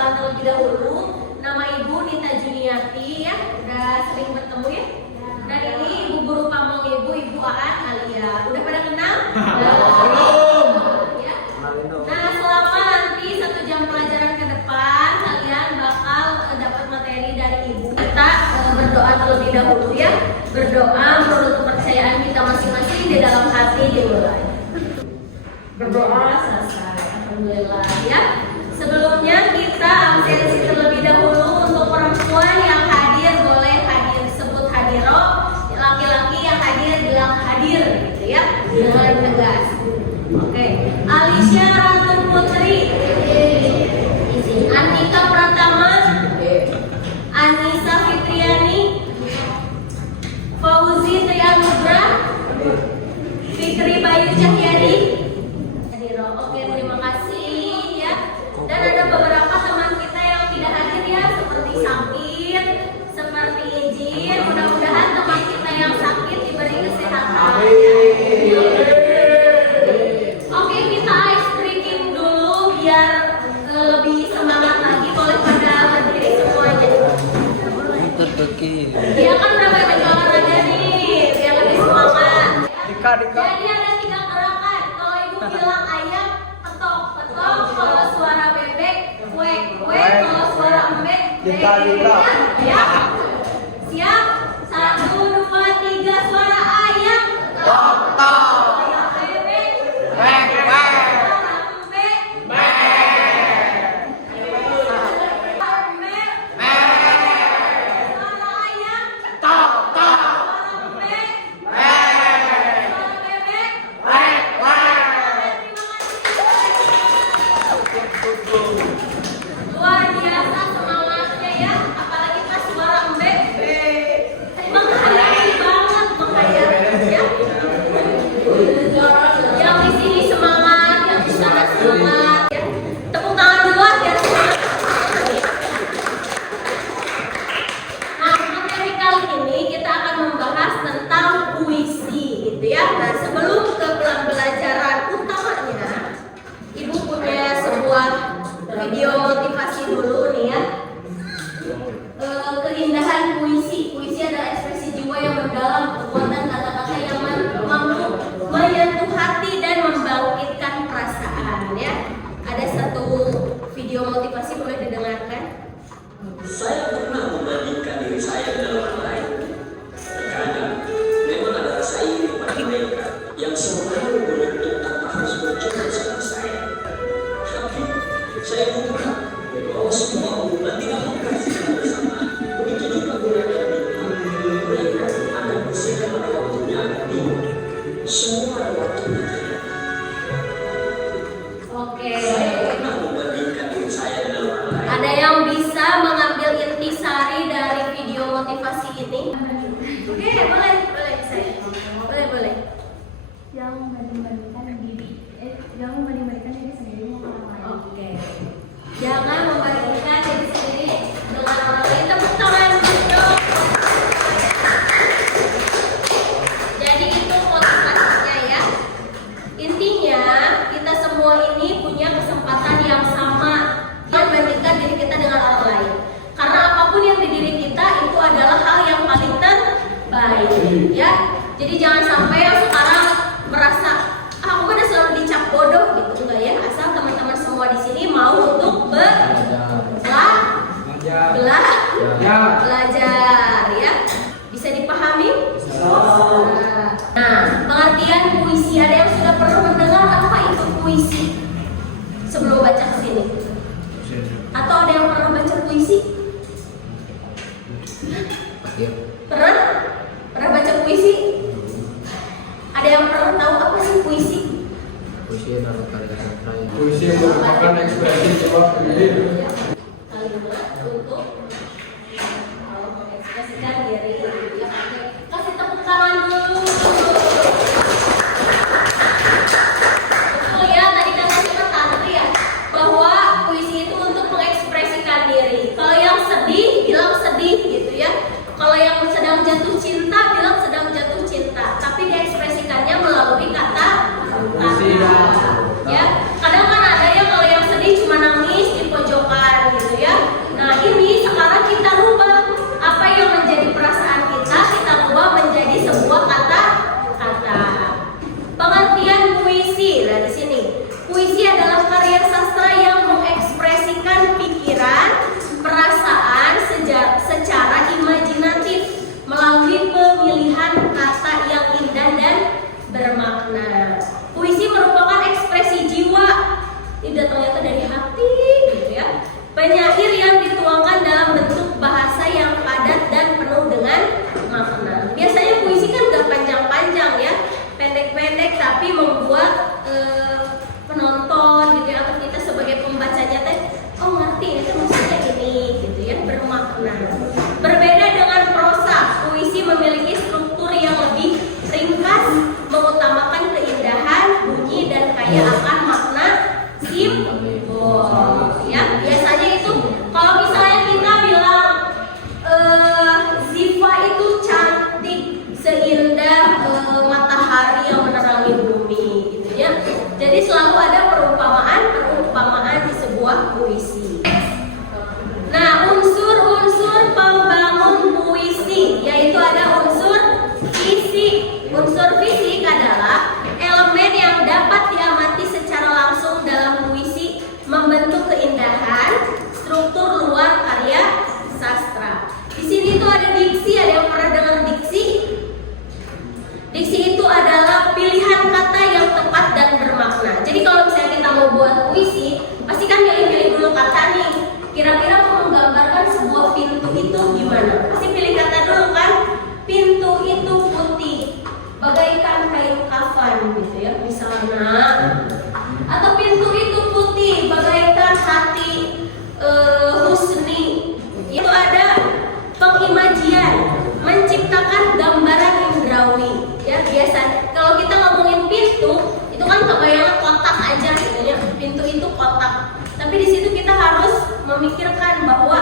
perkenalan terlebih dahulu. Nama Ibu Nita Juniati ya, udah sering bertemu ya. Dan ini Ibu Guru Pamong Ibu Aan Alia. Udah pada kenal? Belum. Ya. Nah, selama nanti 1 jam pelajaran ke depan, kalian bakal dapat materi dari Ibu. Kita berdoa terlebih dahulu ya. Berdoa menurut kepercayaan kita masing-masing di dalam hati dimulai. Berdoa selesai. Alhamdulillah ya. Sebelumnya kita absensi terlebih dahulu untuk perempuan yang hadir boleh hadir sebut hadiro, laki-laki yang hadir bilang hadir gitu ya dengan tegas. Oke. Alicia Ratu Putri, Antika Pratama, Anissa Fitriani, Fauzi Trianugra, Fikri Bayu Cahyadi. Oke, terima kasih ya. Dan ada beberapa teman kita yang tidak hadir ya, seperti sakit, seperti izin. Mudah-mudahan teman kita yang sakit diberi kesehatan. Oke, kita ice breaking dulu biar lebih semangat lagi. Boleh pada berdiri semuanya. Dia kan udah banyak olahraga nih, biar lebih semangat. Jadi ada 3 gerakan. Kalau Ibu bilang ayam, petok. Kalau suara bebek, kuek. Kalau suara embek, ya. Siap? 1, 2, 3, suara ayam. Suara bebek. Suara embek. Suara embek. Suara ayam. Suara embek. Suara bebek. Luar biasa semangatnya ya, apalagi pas suara embek menghayati banget, ya. Yang di sini semangat, yang di sana semangat ya. Tepuk tangan dulu biar semangat. Nah, materi kali ini kita akan membahas tentang puisi gitu ya. Nah, sebelum ke pembelajaran utamanya, Ibu punya sebuah video motivasi dulu nih ya. Keindahan puisi. Puisi adalah ekspresi jiwa yang mendalam, kekuatan kata-kata yang mampu menyentuh hati dan membangkitkan perasaan ya. Ada satu video motivasi, boleh didengarkan? Saya pernah membandingkan diri saya dengan orang lain. Terkadang memang ada rasa iri pada mereka yang selalu beruntung tanpa harus berjuang seperti saya. Tapi saya buka bahwa semua hubungan tidak menghasilkan bersama. Begitu juga gunanya mereka akan bersihkan pada waktunya akan tiba. Semua ada waktunya. Oke. Saya pernah membandingkan diri saya dengan orang lain. Ada yang bisa mengambil intisari dari video motivasi ini? Oke, boleh saya. Boleh. Yang membanding-bandingkan diri sendiri dengan orang lain. Oke. Jangan membandingkan diri sendiri dengan orang lain. Tepuk tangan dulu. Jadi itu motivasinya ya. Intinya kita semua ini punya kesempatan yang sama membandingkan diri kita dengan orang lain. Karena apapun yang di diri kita itu adalah hal yang paling terbaik ya. Jadi jangan sampai yang sekarang merasa aku udah selalu dicap bodoh gitu, enggak ya. Asal teman-teman semua di sini mau untuk belajar ya. Bisa dipahami? Nah, pengertian puisi, ada yang sudah pernah mendengar apa itu puisi sebelum baca ke sini? Atau ada yang pernah baca puisi? Pernah? Pernah baca puisi? Ada yang pernah tahu apa sih puisi? Puisi adalah karya sastra yang Puisi merupakan ekspresi jiwa sendiri. Kalimat untuk mengekspresikan diri. Kasih tepuk tangan dulu. Betul ya, tadi kata kita tantri ya, bahwa puisi itu untuk mengekspresikan diri. Kalau yang sedih, bilang sedih gitu ya. Kalau yang sedang jatuh cinta, bilang sedang jatuh cinta. Tapi diekspresikannya melalui kata. Ya, kadang kan ada yang kalau yang sedih cuma nangis di pojokan gitu Penyair yang dituangkan dalam bentuk bahasa yang padat dan penuh dengan makna. Biasanya puisi kan gak panjang-panjang ya, pendek-pendek, tapi membuat penonton gitu ya, atau kita sebagai pembacanya teh oh ngerti itu maksudnya ini gitu ya, bermakna. Berbeda dengan prosa, puisi memiliki struktur yang lebih ringkas, mengutamakan keindahan bunyi dan kaya akan makna simbol. Ya, biasanya itu kalau misalnya kita bilang Ziva itu cantik seindah matahari yang menerangi bumi gitu ya. Jadi selalu ada perumpamaan di sebuah puisi. Nah, unsur-unsur pembangun puisi yaitu ada unsur fisik. Unsur fisik adalah elemen yang dapat diamati secara langsung dalam puisi, membentuk keindahan, struktur luar karya sastra. Di sini tuh ada diksi, ada yang pernah dengar diksi? Diksi itu adalah pilihan kata yang tepat dan bermakna. Jadi kalau misalnya kita mau buat puisi, pasti kan milih-milih dulu kata nih. Kira-kira mau menggambarkan sebuah pintu itu gimana? Pasti pilih kata dulu kan? Pintu itu putih, bagaikan kain kafan gitu ya, misalnya. Atau pintu itu putih, bagaikan hati husni. Itu ada pengimajian, menciptakan gambaran indrawi. Ya biasa kalau kita ngomongin pintu itu kan kebayangnya kotak aja gitu ya, pintu itu kotak. Tapi di situ kita harus memikirkan bahwa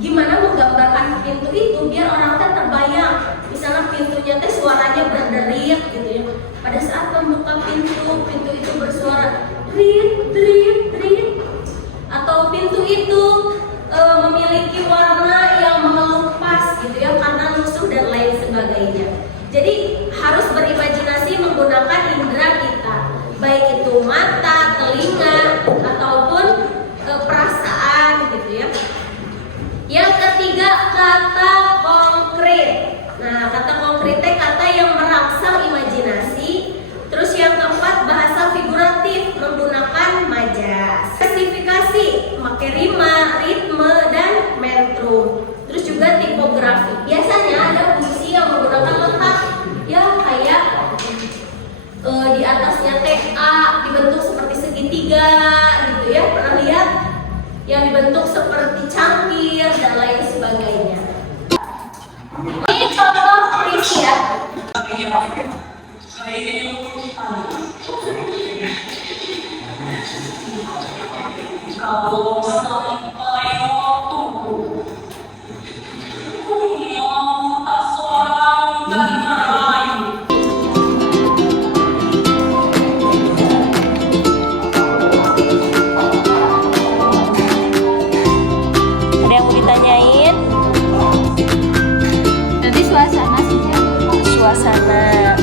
gimana menggambarkan pintu itu biar orang teh terbayang. Misalnya pintunya teh suaranya berderik gitu ya. Pada saat membuka pintu itu bersuara drit drit drit. Atau pintu itu memiliki warna yang mengelupas gitu ya karena lusuh dan lain sebagainya. Jadi harus berimajinasi menggunakan indera kita, baik itu mata, telinga, ataupun perasaan gitu ya. Yang ketiga, kata konkret. Nah, kata konkretnya kata yang merangsang imajinasi. Terus yang keempat, bahasa figuratif menggunakan majas. Spesifikasi, pakai rima, ritme, dan metrum. Terus juga tipografi. Biasanya ada puisi yang menggunakan letak ya kayak di atasnya TA dibentuk seperti segitiga gitu ya, pernah lihat? Yang dibentuk seperti cangkir dan lain sebagainya. Ini contoh puisi ya. Kalau sampai waktuku yang tak seorang dan merayu. Ada yang mau ditanyain? Nanti suasana sudah. Suasana.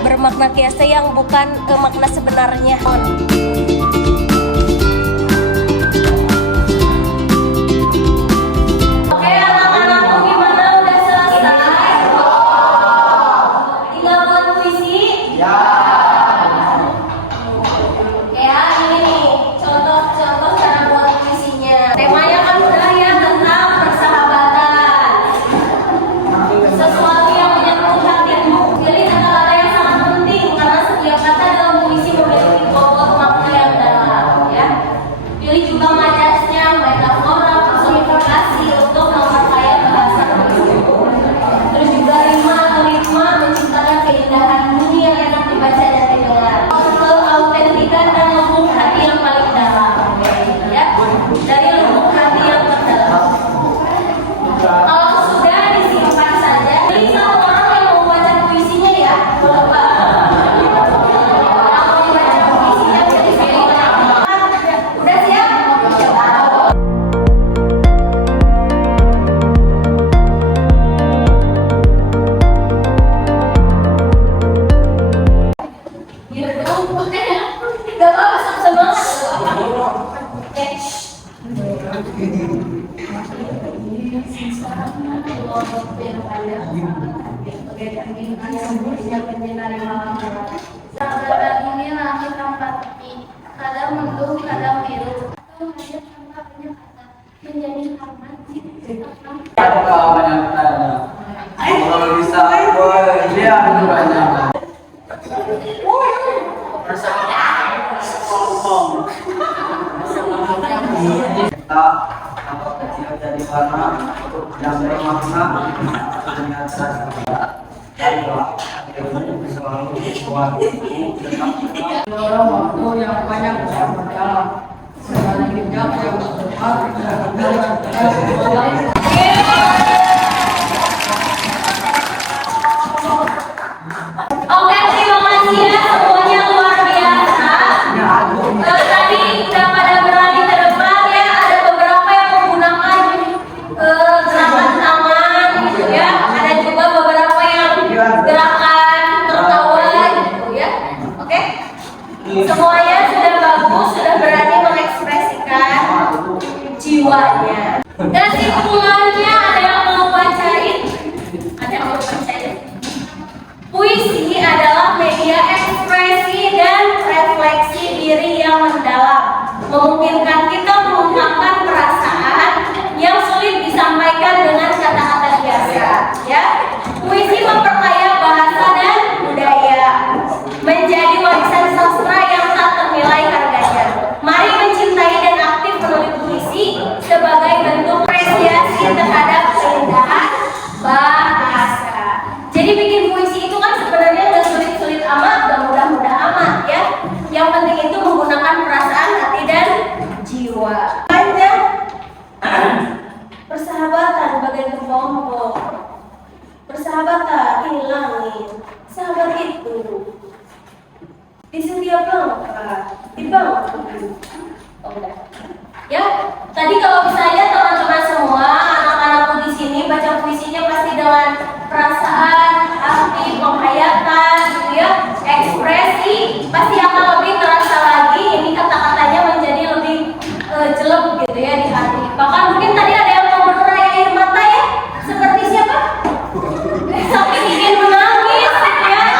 Bermakna kiasnya yang bukan ke makna sebenarnya. Oke, anak-anakku gimana? Udah selesai? Tinggal buat puisi? Ya. Ya, ini nih contoh-contoh cara buat puisinya. Temanya kan udah ya tentang persahabatan. Sesuatu yang menyentuh hatimu. Pilih kata-kata yang sangat penting karena setiap kata dalam puisi memiliki bobot makna yang Saudara ini langit tanpa tepi, kadang mendung, kadang biru. Atau hanya tanpa banyak kata, menjadi aman. Ada banyak tanya. Kalau bisa, dia ada banyak. Kita apa kecil dari mana yang bermakna ternyata selalu kuat dalam waktu yang banyak saya berjalan dengan hijab yang tepat Oke, terima kasih ya semuanya luar biasa. Tadi udah pada berani ke depan ya, ada beberapa yang menggunakan gerakan tangan gitu ya. Ada juga beberapa yang gerakan tertawa gitu ya. Oke? Semuanya sudah bagus, sudah berani mengekspresikan jiwanya. Kesimpulannya ada yang mau bacain? Ada yang mau bacain? Puisi adalah media ekspresi dan refleksi diri yang mendalam, memungkinkan kita mengungkapkan perasaan yang sulit disampaikan dengan kata-kata biasa. Ya, puisi memperkaya bahasa dan budaya, menjadi warisan sastra yang tak ternilai harganya. Mari mencintai dan aktif menulis puisi sebagai bentuk apresiasi terhadap keindahan bahasa. Jadi bikin puisi itu kan sebenarnya nggak sulit-sulit amat, nggak mudah-mudah amat ya. Yang penting itu menggunakan perasaan, hati dan jiwa. Panjang persahabatan bagai kelompok. Persahabatan ini langit, sahabat itu di setiap langkah dibangun. Oh, udah. Ya, tadi kalau misalnya teman-teman semua, anak-anakku di sini baca puisinya pasti dengan perasaan, hati, penghayatan, gitu ya, ekspresi, pasti akan lebih terasa lagi. Ini kata-katanya menjadi lebih jelek gitu ya di hati. Bahkan mungkin tadi ada yang mau berurai air mata ya, seperti siapa? Sampai ingin menangis, gitu ya,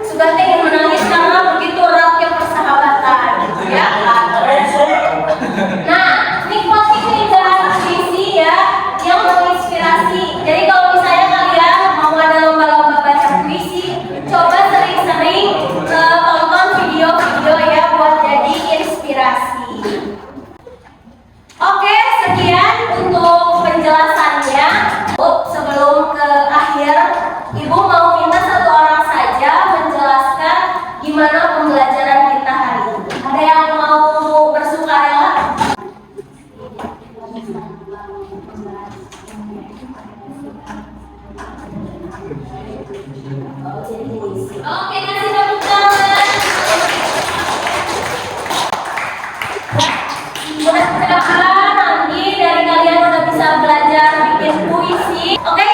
sudah ingin menangis karena begitu eratnya persahabatan, gitu ya. Nah, nikmati keindahan puisi ya, yang menginspirasi. Jadi kalau misalnya kalian mau ada lomba-lomba baca puisi, coba sering-sering tonton video-video ya buat jadi inspirasi. Oke, sekian untuk penjelasannya. Sebelum ke akhir, Ibu mau minta satu orang saja menjelaskan gimana pembelajaran kita hari ini. Ada yang mau bersukarela? Oke, kasih tepuk tangan. Mudah-mudahan nanti dari kalian udah bisa belajar bikin puisi. Oke,